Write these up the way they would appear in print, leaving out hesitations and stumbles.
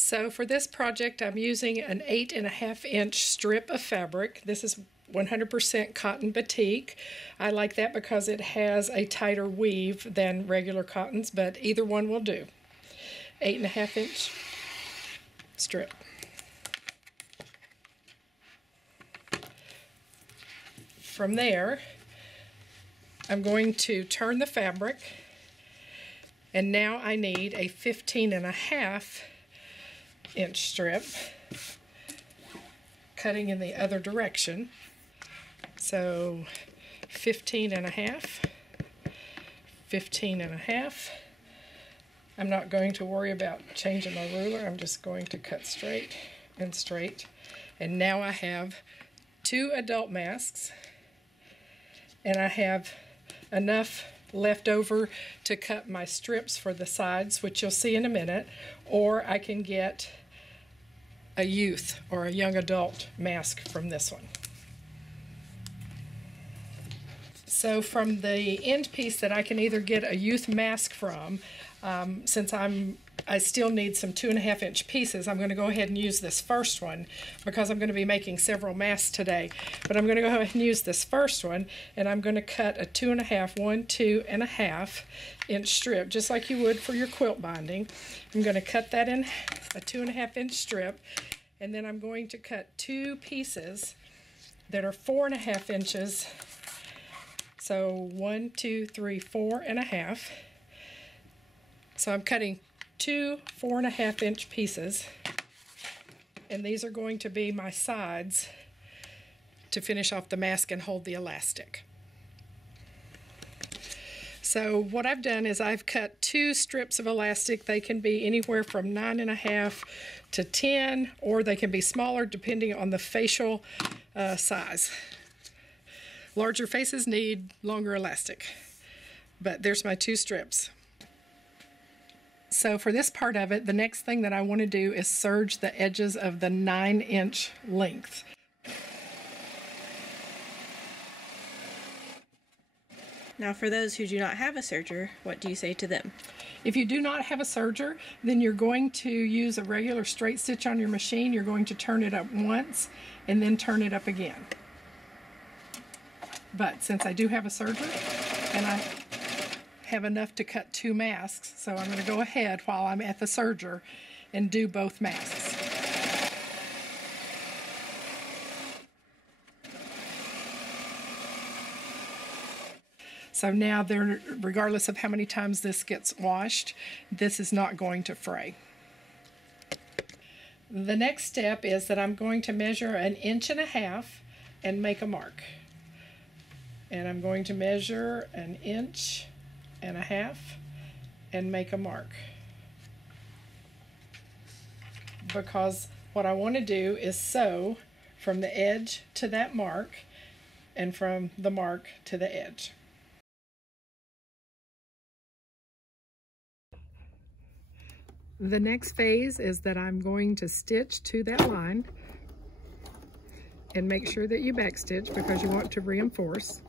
So for this project, I'm using an 8.5 inch strip of fabric. This is 100% cotton batik. I like that because it has a tighter weave than regular cottons, but either one will do. 8.5 inch strip. From there, I'm going to turn the fabric, and now I need a 15.5 inch strip, cutting in the other direction. So 15.5, 15.5. I'm not going to worry about changing my ruler. I'm just going to cut straight and straight. And now I have 2 adult masks, and I have enough left over to cut my strips for the sides, which you'll see in a minute, or I can get a youth or a young adult mask from this one. So from the end piece that I can either get a youth mask from, since I still need some 2.5 inch pieces, I'm going to go ahead and use this first one because I'm going to be making several masks today. But I'm going to go ahead and use this first one, and I'm going to cut a 2.5 inch strip, just like you would for your quilt binding. I'm going to cut that in a 2.5 inch strip, and then I'm going to cut 2 pieces that are 4.5 inches. So 1, 2, 3, 4.5. So I'm cutting 2 4.5 inch pieces, and these are going to be my sides to finish off the mask and hold the elastic. So what I've done is I've cut 2 strips of elastic. They can be anywhere from 9.5 to 10, or they can be smaller depending on the facial size. Larger faces need longer elastic, but there's my 2 strips. So for this part of it, the next thing that I want to do is serge the edges of the 9 inch length. Now for those who do not have a serger, what do you say to them? If you do not have a serger, then you're going to use a regular straight stitch on your machine. You're going to turn it up once and then turn it up again. But since I do have a serger and I have enough to cut 2 masks, so I'm going to go ahead while I'm at the serger and do both masks. So now, regardless of how many times this gets washed, this is not going to fray. The next step is that I'm going to measure 1.5 inches and make a mark. And I'm going to measure 1.5 inches and make a mark. Because what I want to do is sew from the edge to that mark and from the mark to the edge. The next phase is that I'm going to stitch to that line and make sure that you backstitch because you want to reinforce.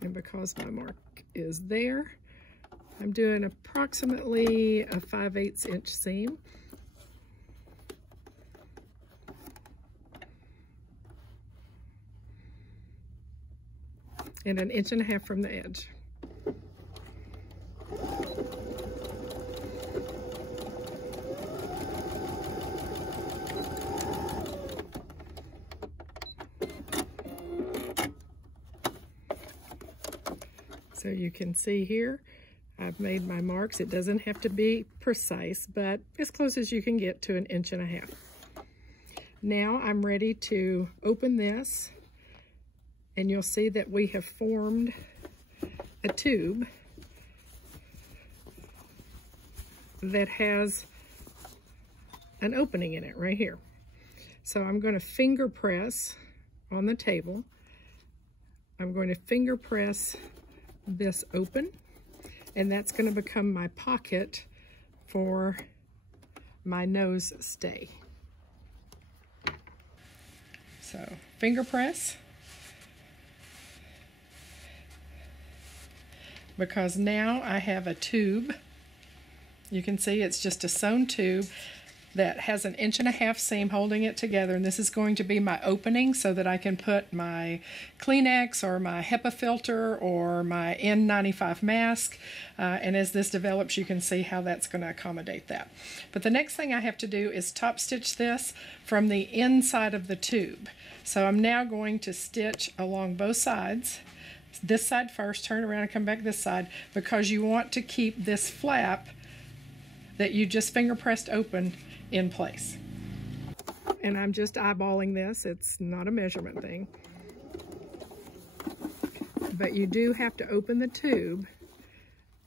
And because my mark is there, I'm doing approximately a 5/8 inch seam. And 1.5 inches from the edge. So you can see here, I've made my marks. It doesn't have to be precise, but as close as you can get to 1.5 inches. Now I'm ready to open this, and you'll see that we have formed a tube that has an opening in it right here. So I'm going to finger press on the table. I'm going to finger press this open, and that's going to become my pocket for my nose stay. So finger press, because now I have a tube. You can see it's just a sewn tube that has an 1.5 inch seam holding it together, and this is going to be my opening so that I can put my Kleenex or my HEPA filter or my N95 mask, and as this develops you can see how that's going to accommodate that. But the next thing I have to do is top stitch this from the inside of the tube. So I'm now going to stitch along both sides, this side first, turn around and come back this side, because you want to keep this flap that you just finger pressed open in place. And I'm just eyeballing this, it's not a measurement thing. But you do have to open the tube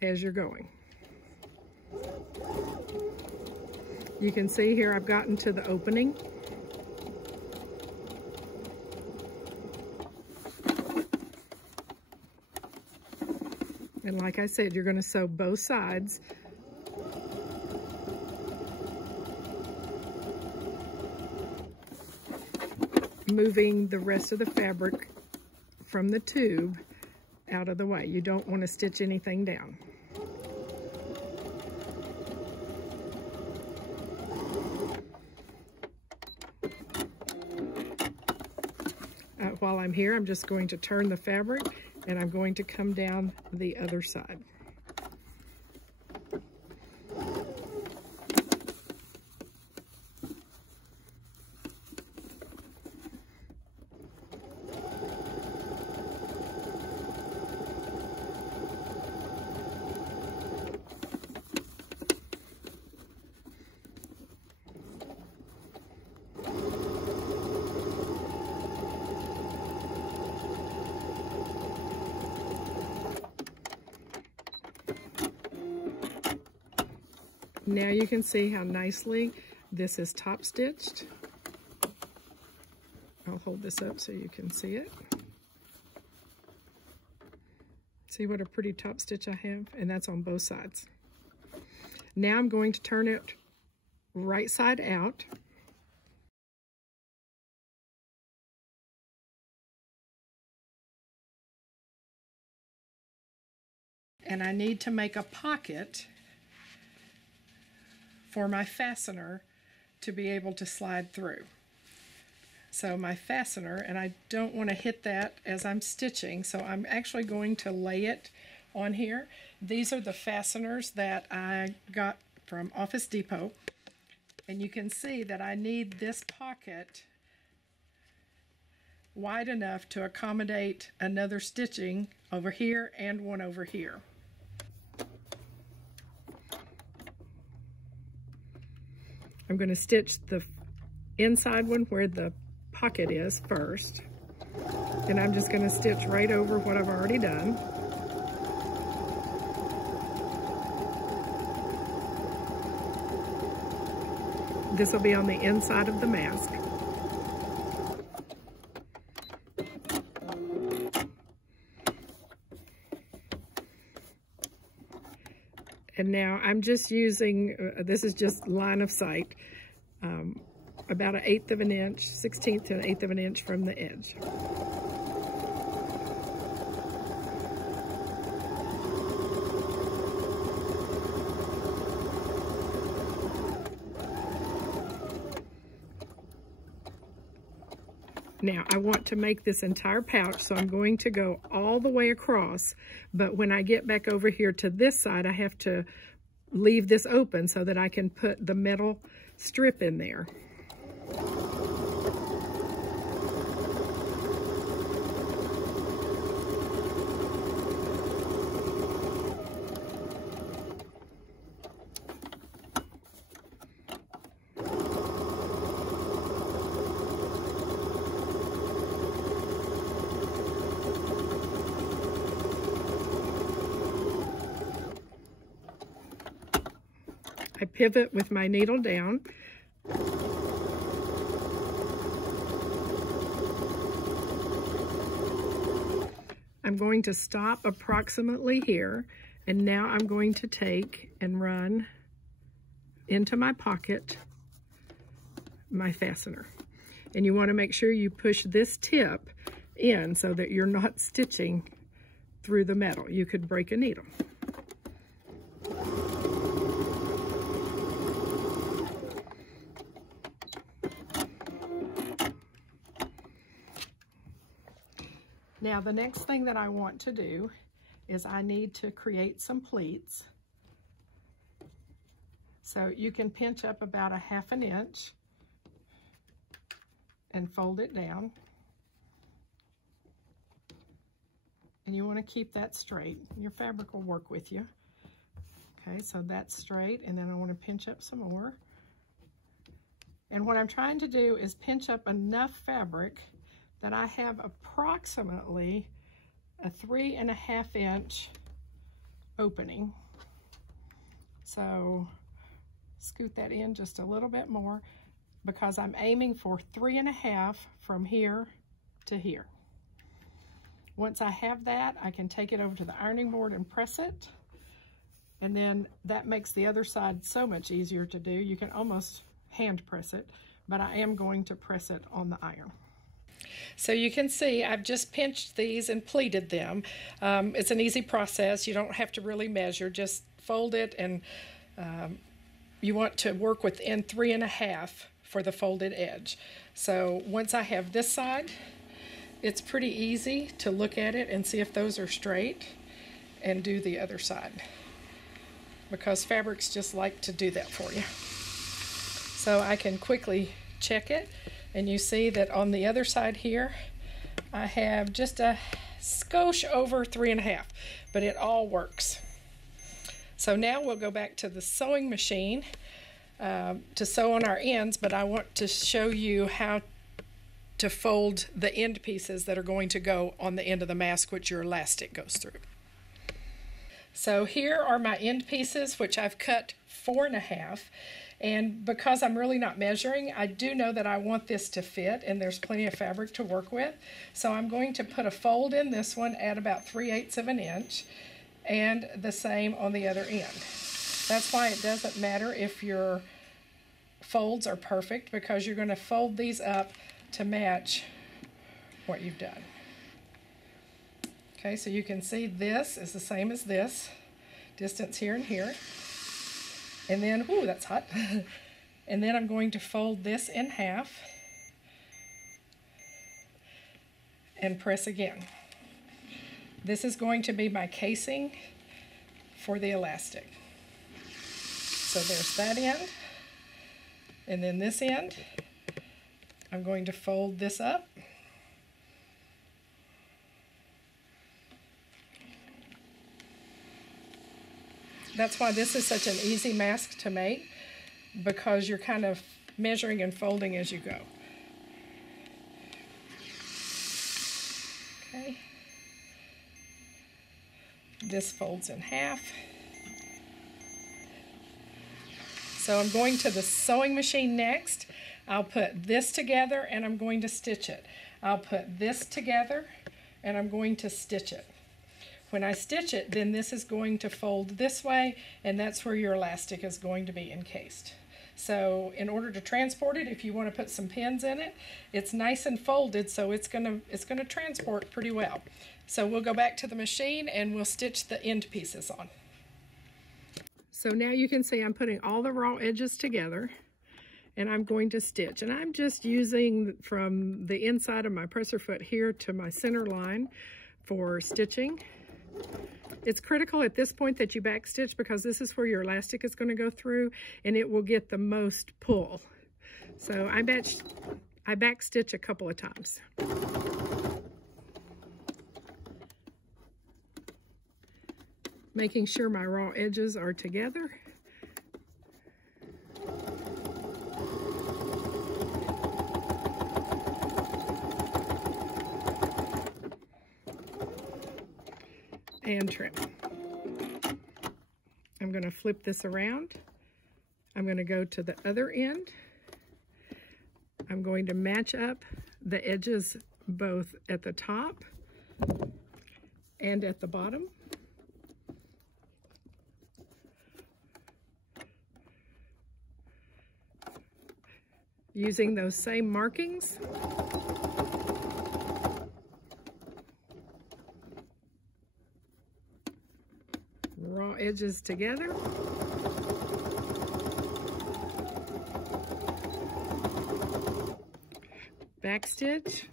as you're going. You can see here I've gotten to the opening. And like I said, you're going to sew both sides. Moving the rest of the fabric from the tube out of the way. You don't want to stitch anything down. While I'm here, I'm just going to turn the fabric and I'm going to come down the other side. Now you can see how nicely this is top stitched. I'll hold this up so you can see it. See what a pretty top stitch I have? And that's on both sides. Now I'm going to turn it right side out. And I need to make a pocket for my fastener to be able to slide through. So my fastener, and I don't want to hit that as I'm stitching, so I'm actually going to lay it on here. These are the fasteners that I got from Office Depot, and you can see that I need this pocket wide enough to accommodate another stitching over here and one over here. I'm going to stitch the inside one where the pocket is first, and I'm just going to stitch right over what I've already done. This will be on the inside of the mask. And now I'm just using, this is just line of sight, about 1/8 of an inch, 1/16 to 1/8 of an inch from the edge. Now I want to make this entire pouch, so I'm going to go all the way across, but when I get back over here to this side, I have to leave this open so that I can put the metal strip in there. I pivot with my needle down. I'm going to stop approximately here, and now I'm going to take and run into my pocket my fastener. And you want to make sure you push this tip in so that you're not stitching through the metal. You could break a needle. Now the next thing that I want to do is I need to create some pleats. So you can pinch up about 1/2 inch and fold it down. And you want to keep that straight. Your fabric will work with you. Okay, so that's straight, and then I want to pinch up some more. And what I'm trying to do is pinch up enough fabric that I have approximately a 3.5 inch opening. So scoot that in just a little bit more because I'm aiming for 3.5 from here to here. Once I have that, I can take it over to the ironing board and press it. And then that makes the other side so much easier to do. You can almost hand press it, but I am going to press it on the iron. So you can see I've just pinched these and pleated them. It's an easy process. You don't have to really measure. Just fold it, and you want to work within 3.5 for the folded edge. So once I have this side, it's pretty easy to look at it and see if those are straight and do the other side, because fabrics just like to do that for you. So I can quickly check it, and you see that on the other side here I have just a skosh over 3.5, but it all works. So now we'll go back to the sewing machine to sew on our ends, but I want to show you how to fold the end pieces that are going to go on the end of the mask, which your elastic goes through. So here are my end pieces, which I've cut 4.5, and because I'm really not measuring, I do know that I want this to fit, and there's plenty of fabric to work with. So I'm going to put a fold in this one at about 3/8 of an inch, and the same on the other end. That's why it doesn't matter if your folds are perfect, because you're going to fold these up to match what you've done. Okay, so you can see this is the same as this, distance here and here. And then, ooh, that's hot. And then I'm going to fold this in half and press again. This is going to be my casing for the elastic. So there's that end. And then this end, I'm going to fold this up. That's why this is such an easy mask to make, because you're kind of measuring and folding as you go. Okay. This folds in half. So I'm going to the sewing machine next. I'll put this together and I'm going to stitch it. I'll put this together and I'm going to stitch it. When I stitch it, then this is going to fold this way, and that's where your elastic is going to be encased. So in order to transport it, if you want to put some pins in it, it's nice and folded, so it's gonna transport pretty well. So we'll go back to the machine and we'll stitch the end pieces on. So now you can see I'm putting all the raw edges together, and I'm going to stitch. And I'm just using from the inside of my presser foot here to my center line for stitching. It's critical at this point that you back stitch, because this is where your elastic is going to go through and it will get the most pull. So I back stitch a couple of times. Making sure my raw edges are together. And trim. I'm going to flip this around. I'm going to go to the other end. I'm going to match up the edges both at the top and at the bottom. using those same markings. Raw edges together. Backstitch,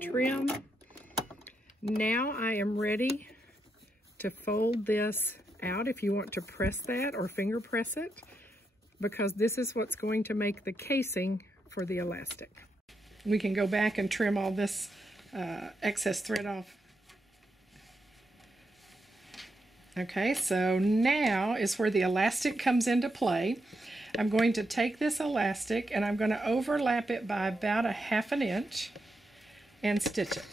trim. Now I am ready to fold this out if you want to press that or finger press it, because this is what's going to make the casing for the elastic. We can go back and trim all this excess thread off. Okay, so now is where the elastic comes into play. I'm going to take this elastic and I'm going to overlap it by about 1/2 inch and stitch it.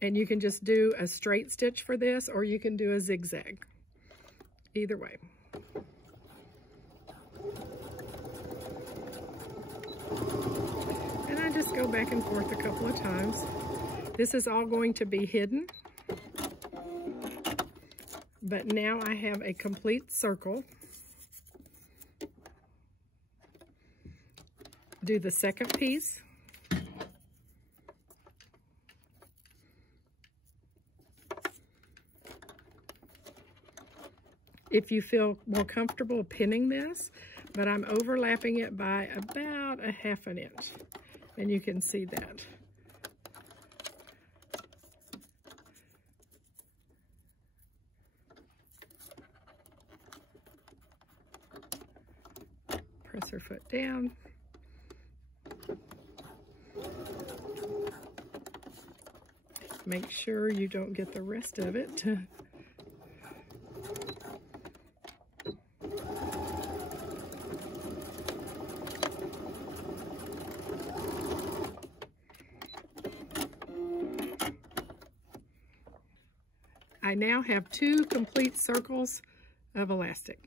And you can just do a straight stitch for this, or you can do a zigzag. Either way. And I just go back and forth a couple of times. This is all going to be hidden. But now I have a complete circle. Do the second piece. If you feel more comfortable pinning this, but I'm overlapping it by about 1/2 inch. And you can see that. Press her foot down. Make sure you don't get the rest of it. I now have 2 complete circles of elastic.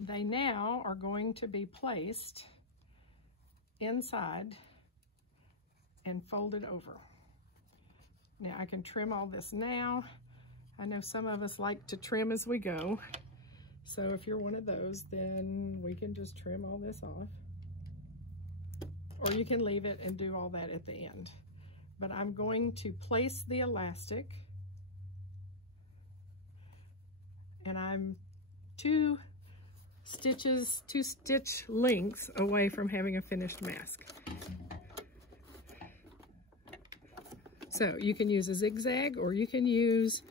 They now are going to be placed inside and folded over. Now I can trim all this now. I know some of us like to trim as we go. So if you're one of those, then we can just trim all this off. Or you can leave it and do all that at the end. But I'm going to place the elastic, and I'm 2 stitch lengths away from having a finished mask. So you can use a zigzag, or you can use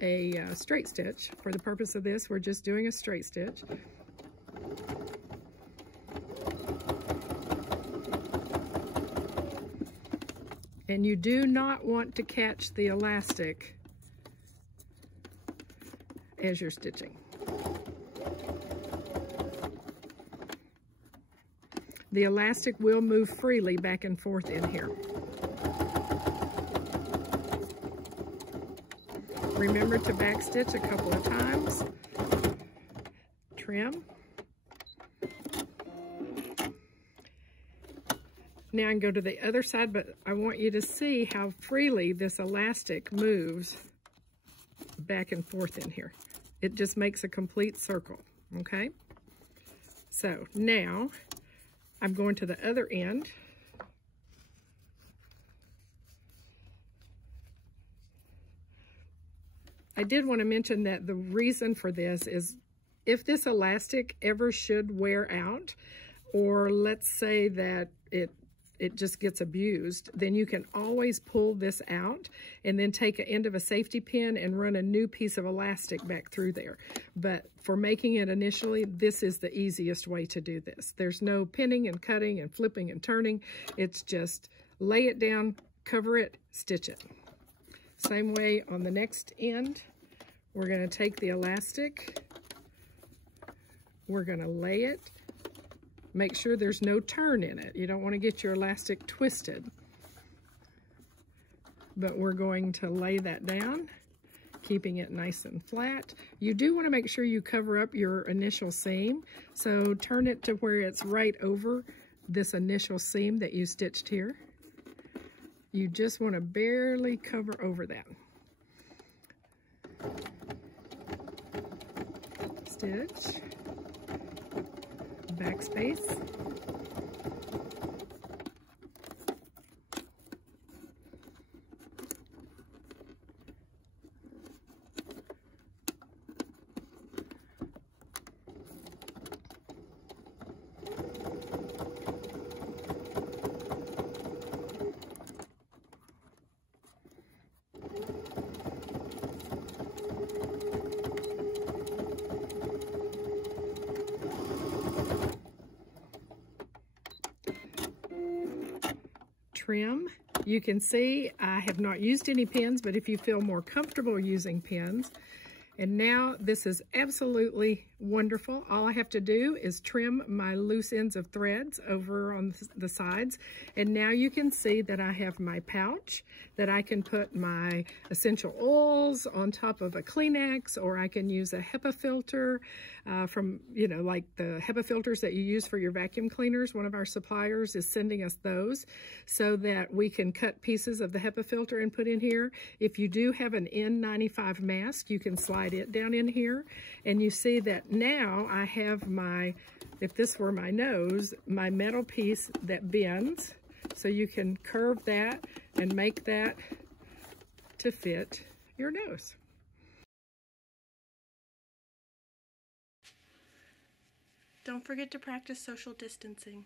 a straight stitch. For the purpose of this, we're just doing a straight stitch. And you do not want to catch the elastic as you're stitching. The elastic will move freely back and forth in here. Remember to backstitch a couple of times. Trim. Now I can go to the other side, but I want you to see how freely this elastic moves back and forth in here. It just makes a complete circle, okay? So now I'm going to the other end. I did want to mention that the reason for this is if this elastic ever should wear out, or let's say that it just gets abused, then you can always pull this out and then take an end of a safety pin and run a new piece of elastic back through there. But for making it initially, this is the easiest way to do this. There's no pinning and cutting and flipping and turning. It's just lay it down, cover it, stitch it. Same way on the next end. We're going to take the elastic, we're going to lay it. Make sure there's no turn in it. You don't want to get your elastic twisted. But we're going to lay that down, keeping it nice and flat. You do want to make sure you cover up your initial seam. So turn it to where it's right over this initial seam that you stitched here. You just want to barely cover over that. stitch, backspace, trim. You can see I have not used any pins, but if you feel more comfortable using pins. And now this is absolutely wonderful. All I have to do is trim my loose ends of threads over on the sides. And now you can see that I have my pouch that I can put my essential oils on top of a Kleenex, or I can use a HEPA filter from, you know, like the HEPA filters that you use for your vacuum cleaners. One of our suppliers is sending us those so that we can cut pieces of the HEPA filter and put in here. If you do have an N95 mask, you can slide it down in here, and you see that now I have my, if this were my nose, my metal piece that bends, so you can curve that and make that to fit your nose. Don't forget to practice social distancing.